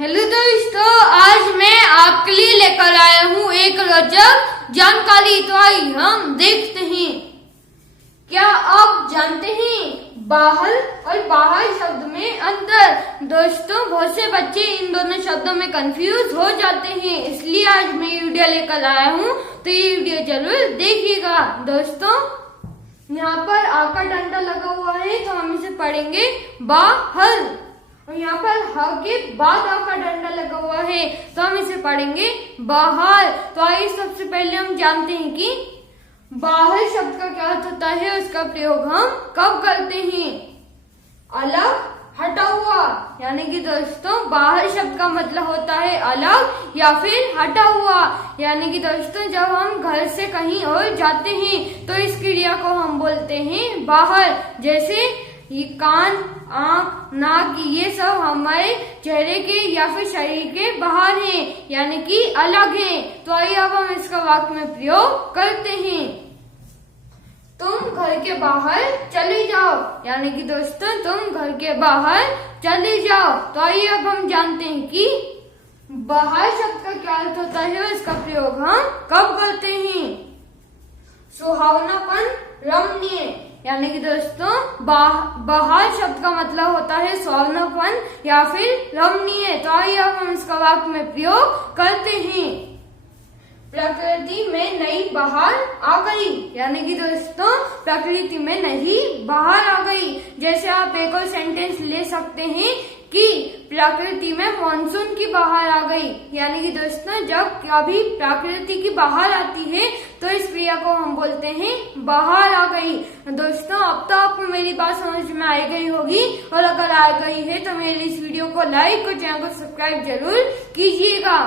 Hello दोस्तों, आज मैं आपके लिए लेकर आया हूँ एक रोचक जानकारी। तो आइए हम देखते हैं। क्या आप जानते हैं बाहर और बाहर शब्द में अंतर? दोस्तों, बहुत से बच्चे इन दोनों शब्दों में कंफ्यूज हो जाते हैं, इसलिए आज मैं ये वीडियो लेकर आया हूँ। तो ये वीडियो जरूर देखिएगा। दोस्तों, यहाँ पर आ का डंडा लगा हुआ है, तो हम इसे पढ़ेंगे बाहर। और यहाँ पर ह के बाद आ का डंडा लगा हुआ है, तो हम इसे पढ़ेंगे बाहर। तो आइए सबसे पहले हम जानते हैं कि बाहर शब्द का क्या अर्थ होता है, उसका प्रयोग हम कब करते हैं। अलग, हटा हुआ, यानी कि दोस्तों बाहर शब्द का मतलब होता है अलग या फिर हटा हुआ। यानी कि दोस्तों जब हम घर से कहीं और जाते हैं तो इस क्रिया को हम बोलते हैं बाहर। जैसे ये कान, आँख, नाक, ये सब हमारे चेहरे के या फिर शरीर के बाहर हैं, यानी कि अलग हैं। तो आइए अब हम इसका वाक्य में प्रयोग करते हैं। तुम घर के बाहर चले जाओ, यानी कि दोस्तों तुम घर के बाहर चले जाओ। तो आइए अब हम जानते हैं कि बाहर शब्द का क्या अर्थ होता है और इसका प्रयोग हम कब करते हैं। सुहावनापन, रमणीय, यानी कि दोस्तों बाहर शब्द का मतलब होता है सुहावनापन या फिर रमणीय। तो आइए अब हम इसका वाक्य में प्रयोग करते हैं। प्रकृति में नई बहार आ गई, यानी कि दोस्तों प्रकृति में नई बहार आ गई। जैसे आप एक और सेंटेंस ले सकते हैं कि प्रकृति में मानसून की बहार आ गई, यानी कि दोस्तों जब कभी प्रकृति की बहार आती है तो इस क्रिया को हम बोलते हैं बहार आ गई। दोस्तों अब तो आपको मेरी बात समझ में आ गई होगी, और अगर आ गई है तो मेरी इस वीडियो को लाइक और चैनल को सब्सक्राइब जरूर कीजिएगा।